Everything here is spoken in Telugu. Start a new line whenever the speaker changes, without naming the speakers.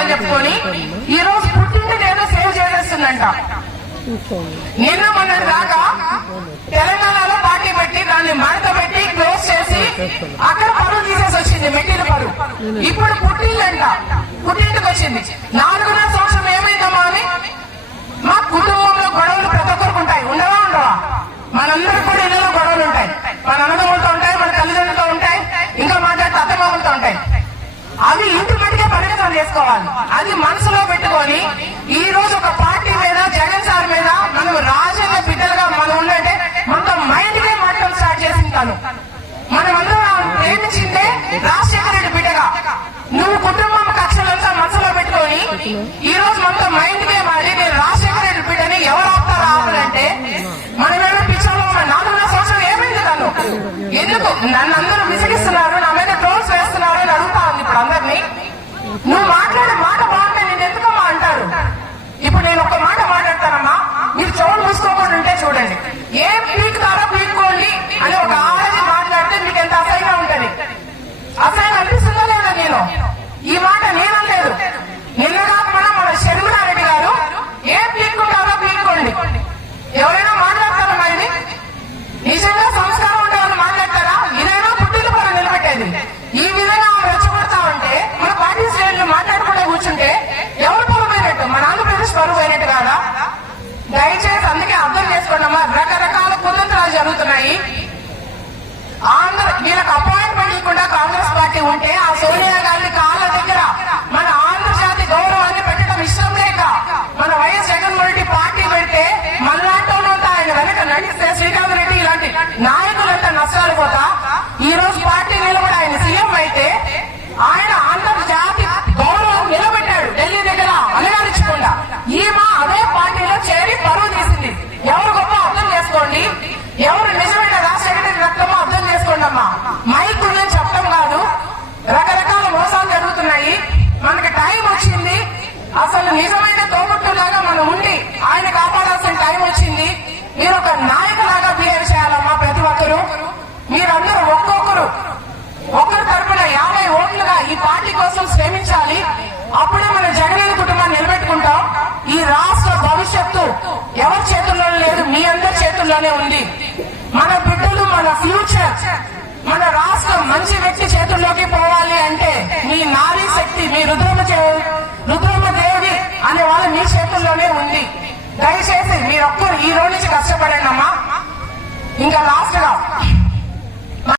అని చెప్పుకొని ఈ రోజు పుట్టింటిని ఏదో సేవ్ చేసేస్తుందంట. నిన్న మొన్న దాకా తెలంగాణలో పార్టీ పెట్టి దాన్ని మడత పెట్టి క్లోజ్ చేసి అక్కడ పరువు తీసేసి వచ్చింది మెటీరియల్ పరువు. ఇప్పుడు పుట్టిందంట పుట్టింటికి వచ్చింది. నాలుగున్నర పెట్టుకోవాలి. అది మనసులో పెట్టుకొని ఈ రోజు ఒక పార్టీ మీద జగన్ సార్ మీద మనం రాజన్న బిడ్డలుగా మనం ఉండే మనతో మైండ్ గే మాట్లాడడం స్టార్ట్ చేసింది తను. అందరం ప్రేమించిందే రాజశేఖర రెడ్డి బిడ్డగా. నువ్వు కుటుంబం కక్షలంతా మనసులో పెట్టుకొని ఈ రోజు మనతో మైండ్ గే మారి నేను రాజశేఖర రెడ్డి బిడ్డని ఎవరు రావాలంటే ఆపాలంటే మనమేమో పిచ్చోళ్ళు? ఉన్న నాలుగున్నర సంవత్సరం ఏమైంది తను? ఎందుకు? నన్ను అందరూ విసిగిస్తున్నారు నా మీద ట్రోల్స్ వేస్తున్నారు అని అడుగుతా ఉంది ఇప్పుడు అందరినీ. నువ్వు మాట్లాడే మాట బాగుంటే నేను ఎందుకమ్మా అంటారు ఇప్పుడు నేను ఒక మాట మాట్లాడతానమ్మా మీరు చెవులు మూసుకోకుండా ఉంటే చూడండి. ఏం పీకుతారో పీక్కోండి అని ఒక ఆడది మాట్లాడితే మీకు ఎంత అసహ్యంగా ఉంటది. అసహ్యం అనిపిస్తుందో లేదా నేను ఈ మాట నేనలేదు. నిన్నగా మన మన షర్మిలారెడ్డి గారు. ఏం పీక్కుంటారో పీక్కోండి. ఎవరైనా మాట్లాడతారా మరి? ఇది? నిజంగా సంస్కారం ఉండే వాళ్ళు మాట్లాడతారా? ఇదైనా పుట్టిన పని నిలబెట్టేది. ఈ విధంగా ఆమె రెచ్చగొడతా ఉంటే మన పార్టీ శ్రేణులు మాట్లాడకుండా కూర్చుంటే ఎవరు పరువు మన ఆంధ్రప్రదేశ్ పరువు అయినట్టు కాదా? దయచేసి రకరకాల కుతంత్రాలు జరుగుతున్నాయి. ఆంధ్ర వీళ్ళకి అపాయింట్మెంట్ ఇవ్వకుండా కాంగ్రెస్ పార్టీ ఉంటే ఆ సోనియా గాంధీ కాళ్ళ దగ్గర మన ఆంధ్ర జాతి గౌరవాన్ని పెట్టడం ఇష్టం లేక మన వైఎస్ జగన్మోహన్ రెడ్డి పార్టీ పెడితే మనలాంటి ఆయన వెనక నడిస్తే శ్రీకాంత్ రెడ్డి ఇలాంటి నాయకులంతా నష్టాలు పోతా? ఈ రోజు పార్టీ నిలబడి ఆయన సీఎం అయితే ఆయన ఆంధ్ర జాతి గౌరవం నిలబెట్టాడు ఢిల్లీ దగ్గర అలగారించకుండా ఈమె అదే పార్టీలో చేరి పరువు తీసింది ఎవరు గొప్ప అర్థం చేసుకోండి ఎవరు నిజమైన రాజశేఖర రక్తమో అర్థం చేసుకోండి అమ్మా మైక్ ఉందని చెప్పడం కాదు. రకరకాల మోసాలు జరుగుతున్నాయి. మనకి టైం వచ్చింది. అసలు నిజమైన తోబుట్టులాగా మనం ఉండి ఆయన కాపాడాల్సిన టైం వచ్చింది. మీరు ఒక నాయకులాగా బిహేవ్ చేయాలమ్మా ప్రతి ఒక్కరు. మీరందరూ ఒక్కొక్కరు. ఒక్కరి తరపున యాభై ఓట్లుగా ఈ పార్టీ కోసం శ్రమించాలి. అప్పుడే మన జగనన్న కుటుంబాన్ని నిలబెట్టుకుంటాం. ఈ రాష్ట్ర భవిష్యత్తు ఎవరి చేతుల్లో లేదు. మీ అందరి చేతుల్లోనే ఉంది మన బిడ్డలు మన ఫ్యూచర్ మన రాష్ట్రం మంచి వ్యక్తి చేతుల్లోకి పోవాలి అంటే మీ నారీ శక్తి మీ రుద్రమ రుద్రమ దేవి అనే వాళ్ళు మీ చేతుల్లోనే ఉంది దయచేసి మీరొక్కరు ఈ రోజు నుంచి కష్టపడండి అమ్మా ఇంకా లాస్ట్గా